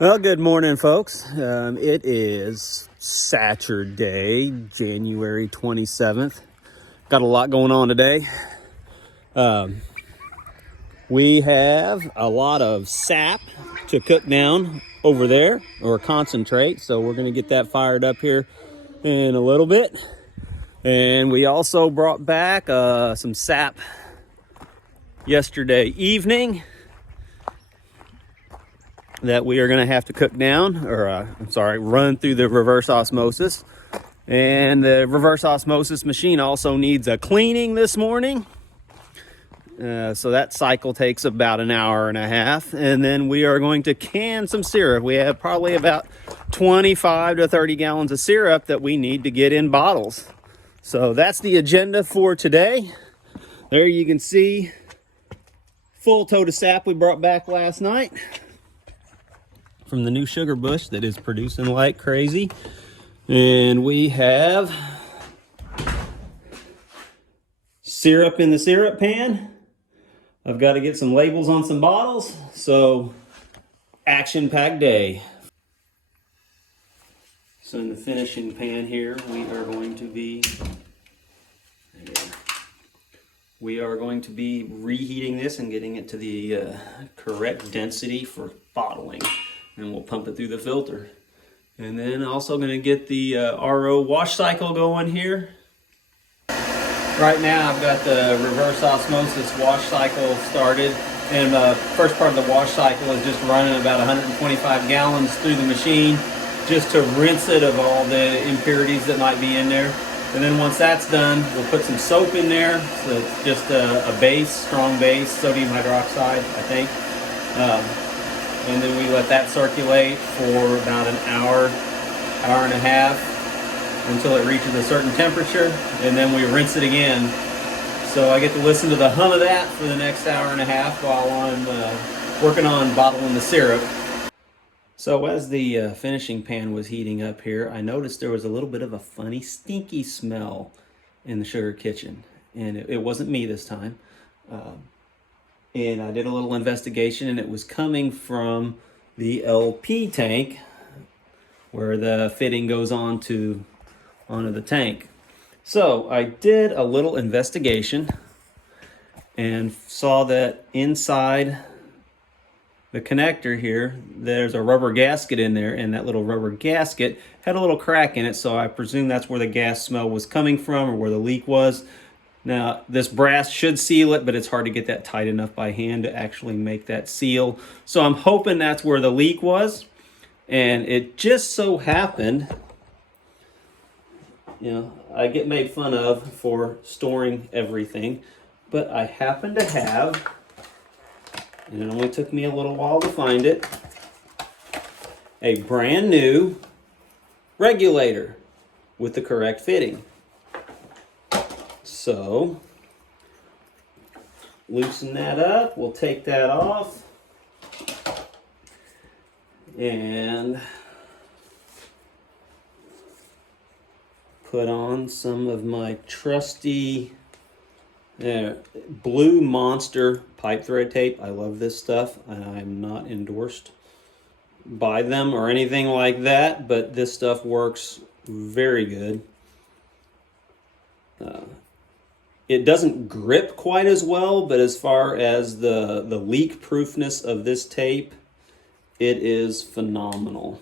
Well, good morning, folks. It is Saturday, January 27th. Got a lot going on today. We have a lot of sap to cook down over there, or concentrate. So we're going to get that fired up here in a little bit. And we also brought back some sap yesterday evening that we are going to have to cook down, or run through the reverse osmosis. And the reverse osmosis machine also needs a cleaning this morning. So that cycle takes about an hour and a half. And then we are going to can some syrup. We have probably about 25 to 30 gallons of syrup that we need to get in bottles. So that's the agenda for today. There you can see full tote of sap we brought back last night from the new sugar bush that is producing like crazy. And we have syrup in the syrup pan. I've got to get some labels on some bottles, so action-packed day. So in the finishing pan here, we are going to be reheating this and getting it to the correct density for bottling. And we'll pump it through the filter. And then also going to get the RO wash cycle going here. Right now I've got the reverse osmosis wash cycle started, and the first part of the wash cycle is just running about 125 gallons through the machine just to rinse it of all the impurities that might be in there. And then once that's done, we'll put some soap in there. So it's just a base, strong base, sodium hydroxide, I think. And then we let that circulate for about an hour, hour and a half, until it reaches a certain temperature, and then we rinse it again. So I get to listen to the hum of that for the next hour and a half while I'm working on bottling the syrup. So as the finishing pan was heating up here, I noticed there was a little bit of a funny, stinky smell in the sugar kitchen. And it wasn't me this time. And I did a little investigation, and it was coming from the LP tank where the fitting goes onto the tank. So I did a little investigation and saw that inside the connector here, there's a rubber gasket in there, and that little rubber gasket had a little crack in it, so I presume that's where the gas smell was coming from, or where the leak was. Now, this brass should seal it, but it's hard to get that tight enough by hand to actually make that seal. So I'm hoping that's where the leak was. And it just so happened, I get made fun of for storing everything, but I happen to have, and it only took me a little while to find it, a brand new regulator with the correct fitting. So, loosen that up, we'll take that off, and put on some of my trusty Blue Monster pipe thread tape. I love this stuff. I'm not endorsed by them or anything like that, but this stuff works very good. It doesn't grip quite as well, but as far as the leak proofness of this tape, it is phenomenal.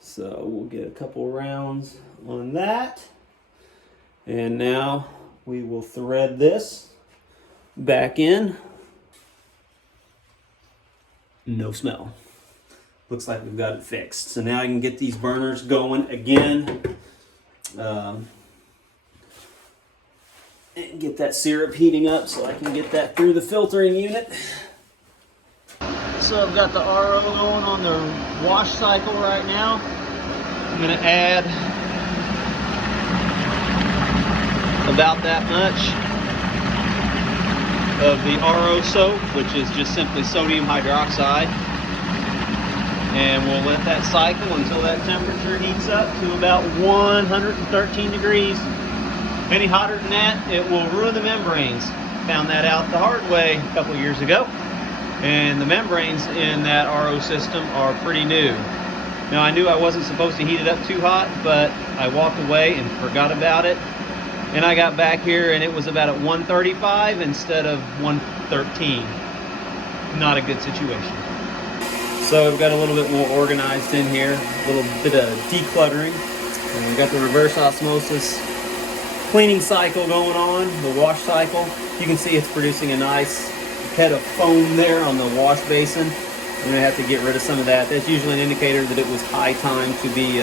So we'll get a couple rounds on that. And now we will thread this back in. No smell. Looks like we've got it fixed. So now I can get these burners going again. And get that syrup heating up so I can get that through the filtering unit. So I've got the RO going on the wash cycle right now. I'm going to add about that much of the RO soap, which is just simply sodium hydroxide. And we'll let that cycle until that temperature heats up to about 113 degrees. Any hotter than that, it will ruin the membranes. Found that out the hard way a couple years ago. And the membranes in that RO system are pretty new. Now I knew I wasn't supposed to heat it up too hot, but I walked away and forgot about it. And I got back here and it was about at 135 instead of 113. Not a good situation. So we've got a little bit more organized in here, a little bit of decluttering. And we've got the reverse osmosis cleaning cycle going on, the wash cycle. You can see it's producing a nice head of foam there on the wash basin. I'm gonna have to get rid of some of that. That's usually an indicator that it was high time to be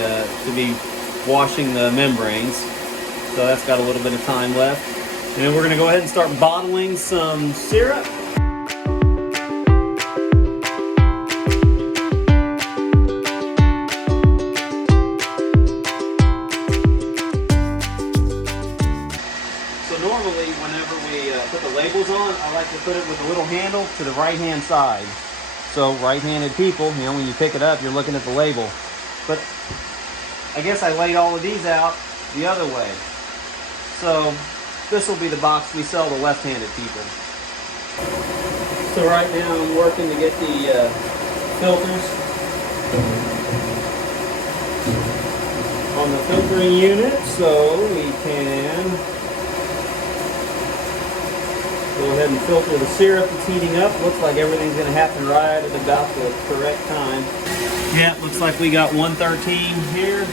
washing the membranes. So that's got a little bit of time left. And then we're gonna go ahead and start bottling some syrup. Normally, whenever we put the labels on, I like to put it with a little handle to the right-hand side. So right-handed people, you know, when you pick it up, you're looking at the label. But I guess I laid all of these out the other way. So this will be the box we sell to left-handed people. So right now I'm working to get the filters on the filtering unit so we can go ahead and filter the syrup that's heating up. Looks like everything's going to happen right at about the correct time. Yeah, it looks like we got 113 here.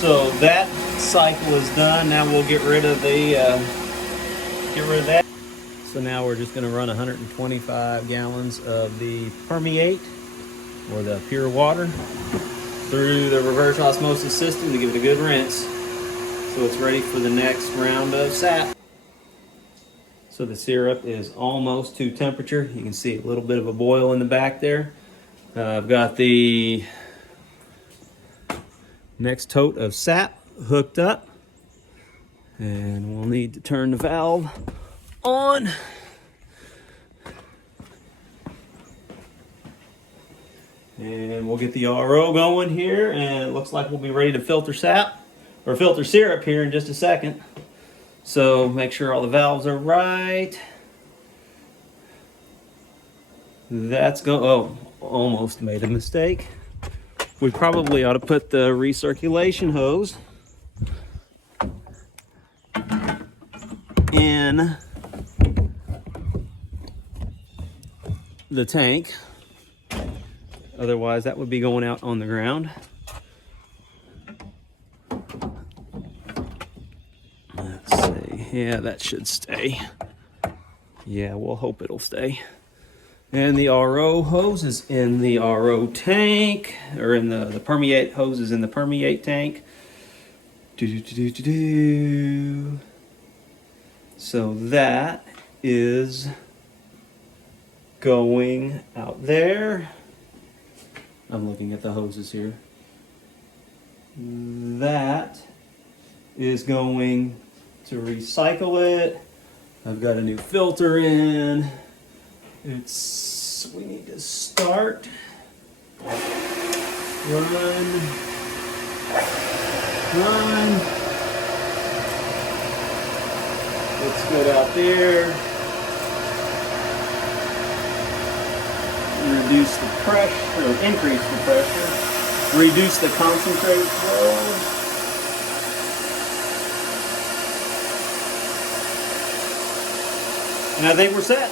So that cycle is done. Now we'll get rid of that. So now we're just going to run 125 gallons of the permeate or the pure water through the reverse osmosis system to give it a good rinse. So it's ready for the next round of sap. So the syrup is almost to temperature. You can see a little bit of a boil in the back there. I've got the next tote of sap hooked up. And we'll need to turn the valve on. And we'll get the RO going here. And it looks like we'll be ready to filter sap or filter syrup here in just a second. So make sure all the valves are right. That's oh, almost made a mistake. We probably ought to put the recirculation hose in the tank. Otherwise that would be going out on the ground. Yeah, that should stay. Yeah, we'll hope it'll stay. And the RO hose is in the RO tank, or in the permeate hose is in the permeate tank. So that is going out there. I'm looking at the hoses here. That is going to recycle it. I've got a new filter in. We need to start. Run. Looks good out there. Reduce the pressure, or increase the pressure. Reduce the concentrate flow. And I think we're set.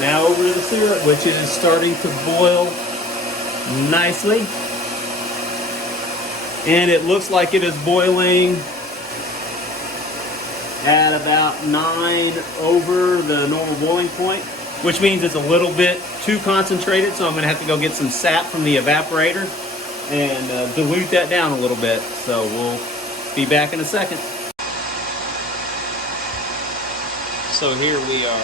Now over to the syrup, which is starting to boil nicely. And it looks like it is boiling at about 9 over the normal boiling point, which means it's a little bit too concentrated. So I'm gonna have to go get some sap from the evaporator and dilute that down a little bit. So we'll be back in a second. So here we are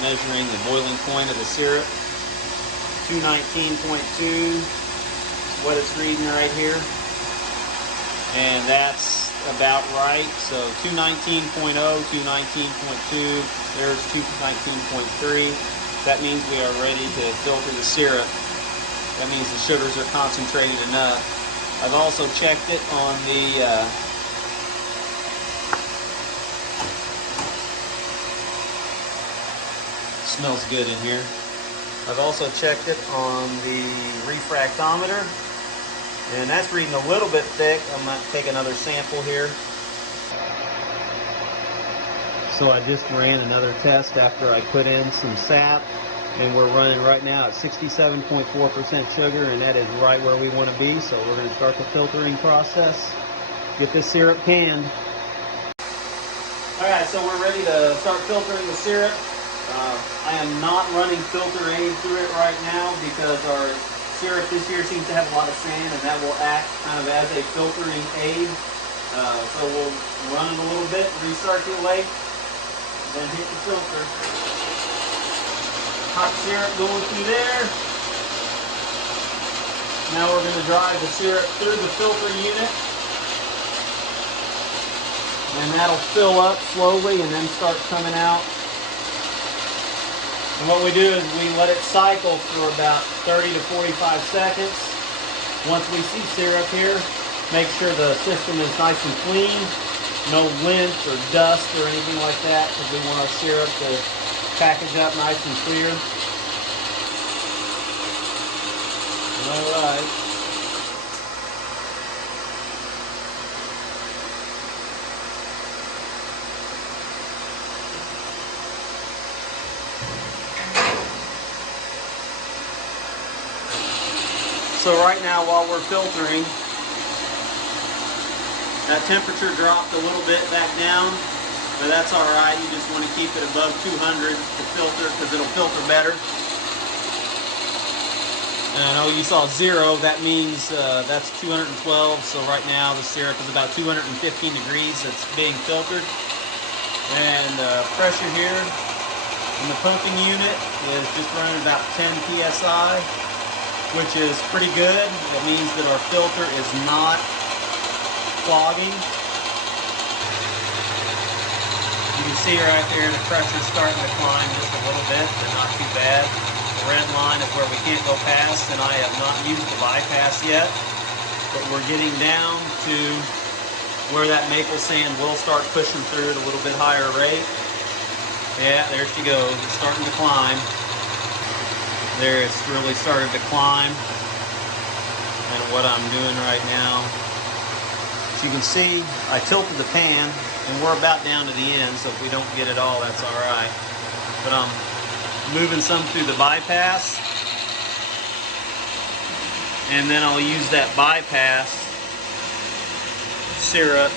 measuring the boiling point of the syrup. 219.2 is what it's reading right here. And that's about right. So 219.0, 219.2, there's 219.3. That means we are ready to filter the syrup. That means the sugars are concentrated enough. I've also checked it on the smells good in here. I've also checked it on the refractometer, and that's reading a little bit thick. I'm going to take another sample here. So I just ran another test after I put in some sap, and we're running right now at 67.4% sugar, and that is right where we want to be. So we're going to start the filtering process, get this syrup canned. Alright, so we're ready to start filtering the syrup. I am not running filter aid through it right now because our syrup this year seems to have a lot of sand, and that will act kind of as a filtering aid. So we'll run it a little bit, recirculate, then hit the filter. Hot syrup going through there. Now we're going to drive the syrup through the filter unit. And that'll fill up slowly and then start coming out. And what we do is we let it cycle for about 30 to 45 seconds. Once we see syrup here, make sure the system is nice and clean. No lint or dust or anything like that, because we want our syrup to package up nice and clear. All right. So right now, while we're filtering, that temperature dropped a little bit back down, but that's all right. You just want to keep it above 200 to filter, because it'll filter better. And I know you saw 0, that means that's 212. So right now the syrup is about 215 degrees. It's being filtered. And pressure here in the pumping unit is just running about 10 psi, which is pretty good. That means that our filter is not clogging. You can see right there the pressure's starting to climb just a little bit, but not too bad. The red line is where we can't go past, and I have not used the bypass yet, but we're getting down to where that maple sand will start pushing through at a little bit higher rate. Yeah, there she goes. It's starting to climb. There, it's really started to climb. And what I'm doing right now, as you can see, I tilted the pan, and we're about down to the end, so if we don't get it all, that's all right. But I'm moving some through the bypass, and then I'll use that bypass syrup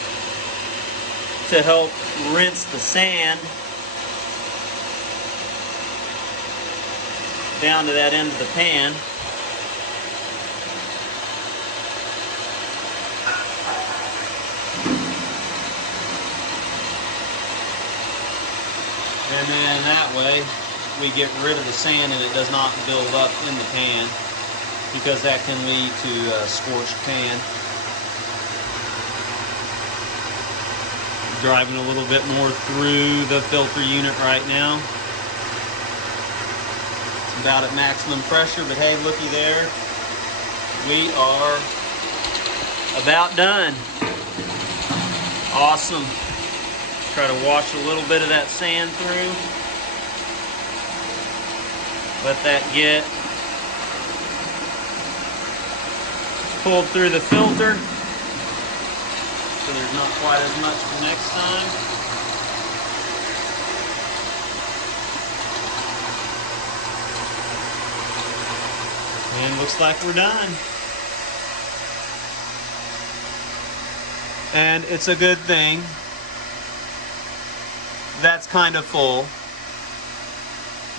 to help rinse the sand down to that end of the pan. And then that way we get rid of the sand and it does not build up in the pan, because that can lead to a scorched pan. Driving a little bit more through the filter unit right now. About at maximum pressure, but hey, looky there, we are about done. Awesome. Try to wash a little bit of that sand through. Let that get pulled through the filter, so there's not quite as much for next time. And looks like we're done. And it's a good thing that's kind of full,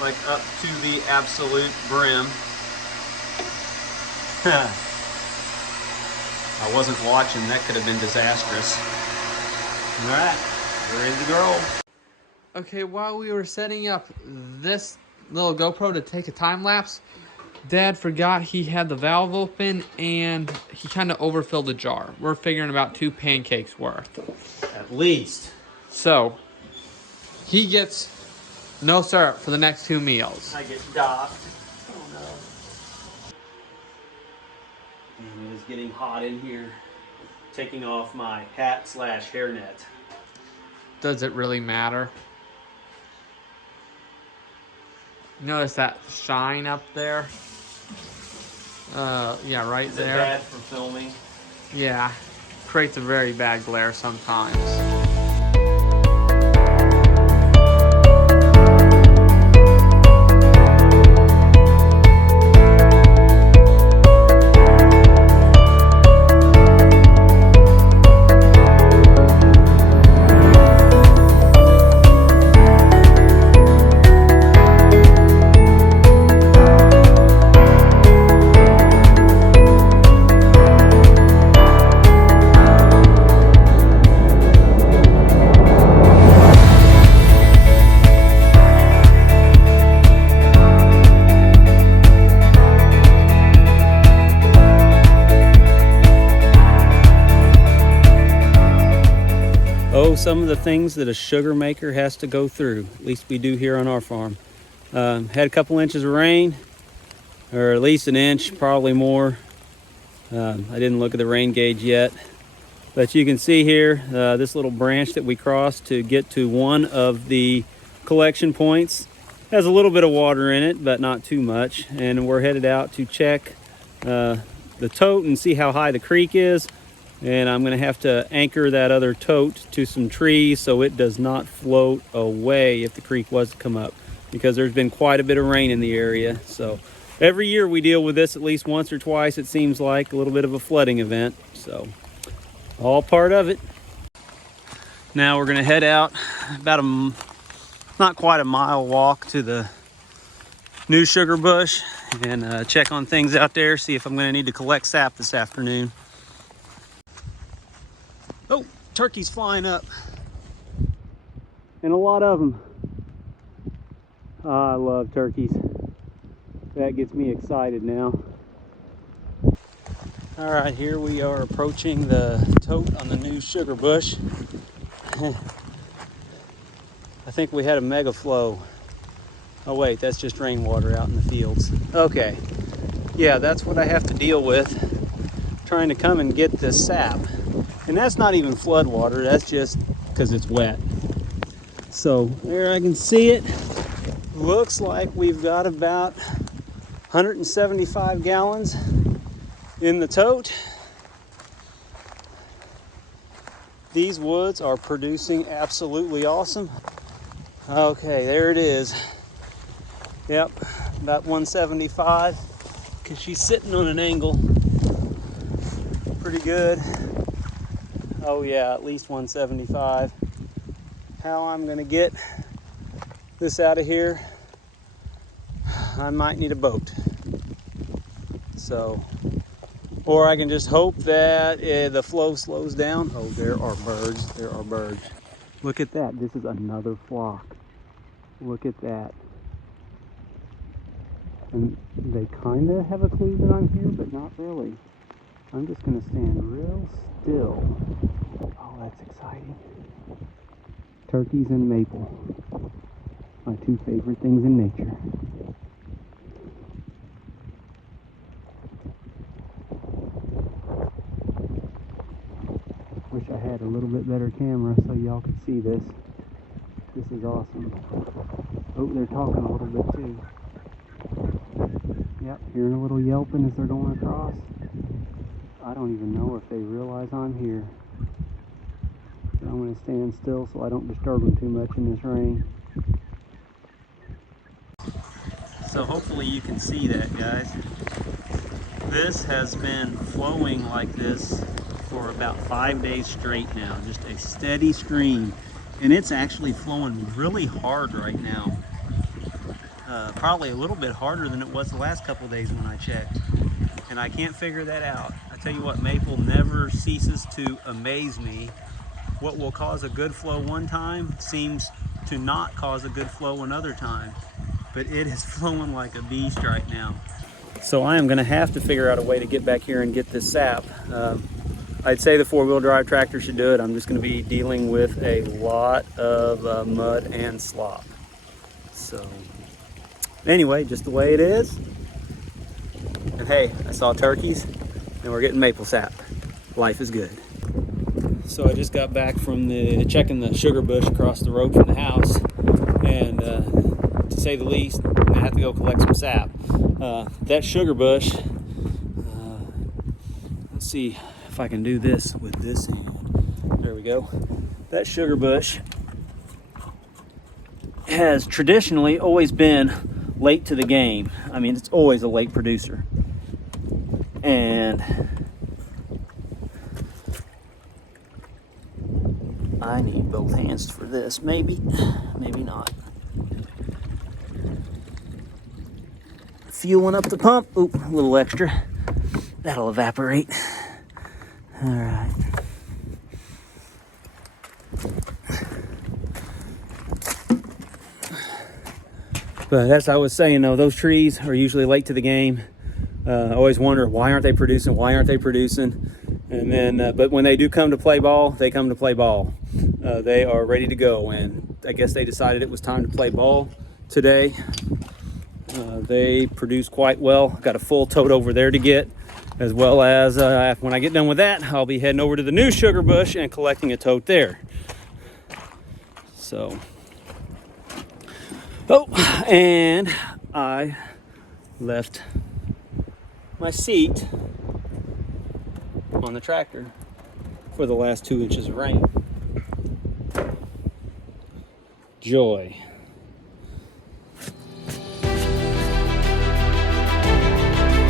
like up to the absolute brim. I wasn't watching, that could have been disastrous. All right, we're ready to go. Okay, while we were setting up this little GoPro to take a time lapse, Dad forgot he had the valve open and he kind of overfilled the jar. We're figuring about 2 pancakes worth. At least. So, he gets no syrup for the next 2 meals. I get docked. Oh no. And it is getting hot in here. Taking off my hat / hairnet. Does it really matter? Notice that shine up there? Yeah, right Is it there. bad for filming? Yeah, creates a very bad glare sometimes. Oh, some of the things that a sugar maker has to go through. At least we do here on our farm. Had a couple inches of rain, or at least an inch, probably more. I didn't look at the rain gauge yet. But you can see here, this little branch that we crossed to get to one of the collection points has a little bit of water in it, but not too much. And we're headed out to check the tote and see how high the creek is. And I'm gonna have to anchor that other tote to some trees so it does not float away if the creek was to come up, because there's been quite a bit of rain in the area. So every year we deal with this at least once or twice, it seems like, a little bit of a flooding event. So all part of it. Now we're gonna head out about not quite a mile walk to the new sugar bush and check on things out there, see if I'm gonna need to collect sap this afternoon. Oh, turkeys flying up. And a lot of them. I love turkeys. That gets me excited now. All right, here we are approaching the tote on the new sugar bush. I think we had a mega flow. Oh wait, that's just rainwater out in the fields. Okay, yeah, that's what I have to deal with, trying to come and get this sap. And that's not even flood water, that's just because it's wet. So there I can see it. Looks like we've got about 175 gallons in the tote. These woods are producing absolutely awesome. Okay, there it is. Yep, about 175, because she's sitting on an angle pretty good. Oh yeah, at least 175. How I'm gonna get this out of here, I might need a boat. So, or I can just hope that the flow slows down. Oh, there are birds, there are birds. Look at that, this is another flock. Look at that. And they kind of have a clue that I'm here, but not really. I'm just gonna stand real still. Oh, that's exciting. Turkeys and maple. My two favorite things in nature. Wish I had a little bit better camera so y'all could see this. This is awesome. Oh, they're talking a little bit too. Yep, hearing a little yelping as they're going across. I don't even know if they realize I'm here. But I'm going to stand still so I don't disturb them too much in this rain. So hopefully you can see that, guys. This has been flowing like this for about 5 days straight now. Just a steady stream. And it's actually flowing really hard right now. Probably a little bit harder than it was the last couple of days when I checked. And I can't figure that out. I tell you what, maple never ceases to amaze me. What will cause a good flow one time seems to not cause a good flow another time. But it is flowing like a beast right now. So I am gonna have to figure out a way to get back here and get this sap. I'd say the four-wheel drive tractor should do it. I'm just gonna be dealing with a lot of mud and slop. So anyway, just the way it is. And hey, I saw turkeys and we're getting maple sap. Life is good. So I just got back from checking the sugar bush across the road from the house, and to say the least, gonna have to go collect some sap. That sugar bush, let's see if I can do this with this hand. There we go. That sugar bush has traditionally always been late to the game. I mean, it's always a late producer. And I need both hands for this. Maybe not. Fueling up the pump. Oop, a little extra. That'll evaporate. All right. But as I was saying, though, those trees are usually late to the game. I always wonder, why aren't they producing? Why aren't they producing? And then, but when they do come to play ball, they come to play ball. They are ready to go, and I guess they decided it was time to play ball today. They produce quite well. Got a full tote over there to get, as well as when I get done with that, I'll be heading over to the new sugar bush and collecting a tote there. So, oh, and I left my seat on the tractor for the last 2 inches of rain. Joy.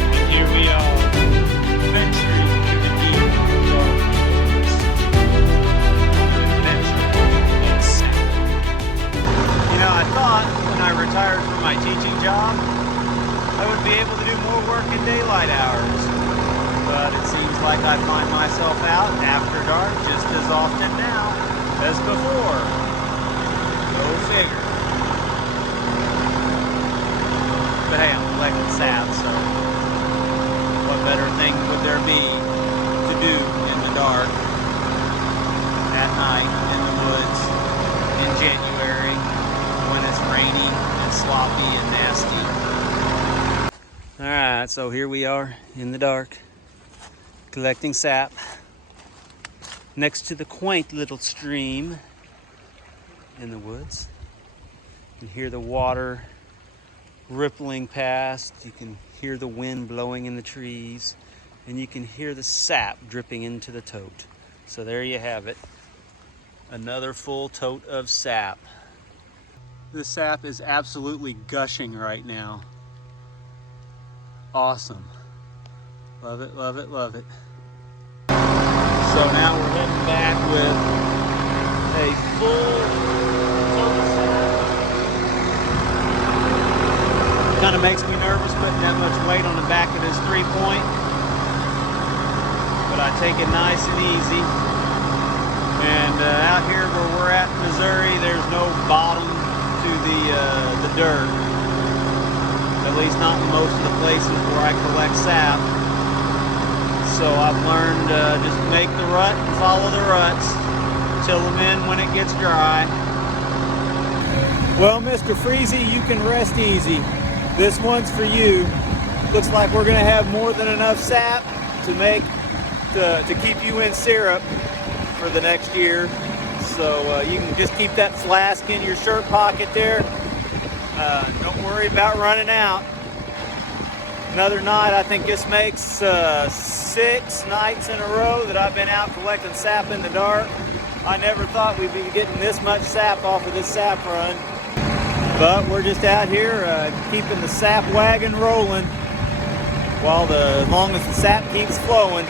And here we are, venturing through the deep dark woods. Adventure in sap. You know, I thought when I retired from my teaching job, I would be able to do more work in daylight hours. But it seems like I find myself out after dark just as often now as before. Go figure. But hey, I'm collecting sap, so what better thing would there be to do in the dark at night in the woods in January when it's rainy and sloppy and nasty. Alright, so here we are in the dark, collecting sap next to the quaint little stream in the woods. You hear the water rippling past, you can hear the wind blowing in the trees, and you can hear the sap dripping into the tote. So there you have it, another full tote of sap. The sap is absolutely gushing right now. Awesome. Love it, love it, love it. So now we're heading back with a full tote of sap. Kind of makes me nervous putting that much weight on the back of this 3-point. But I take it nice and easy. And out here where we're at in Missouri, there's no bottom to the dirt. At least not in most of the places where I collect sap. So I've learned just make the rut and follow the ruts. Till them in when it gets dry. Well, Mr. Freezy, you can rest easy. This one's for you. Looks like we're gonna have more than enough sap to keep you in syrup for the next year. So you can just keep that flask in your shirt pocket there. Don't worry about running out. Another night, I think this makes 6 nights in a row that I've been out collecting sap in the dark. I never thought we'd be getting this much sap off of this sap run. But we're just out here keeping the sap wagon rolling as long as the sap keeps flowing.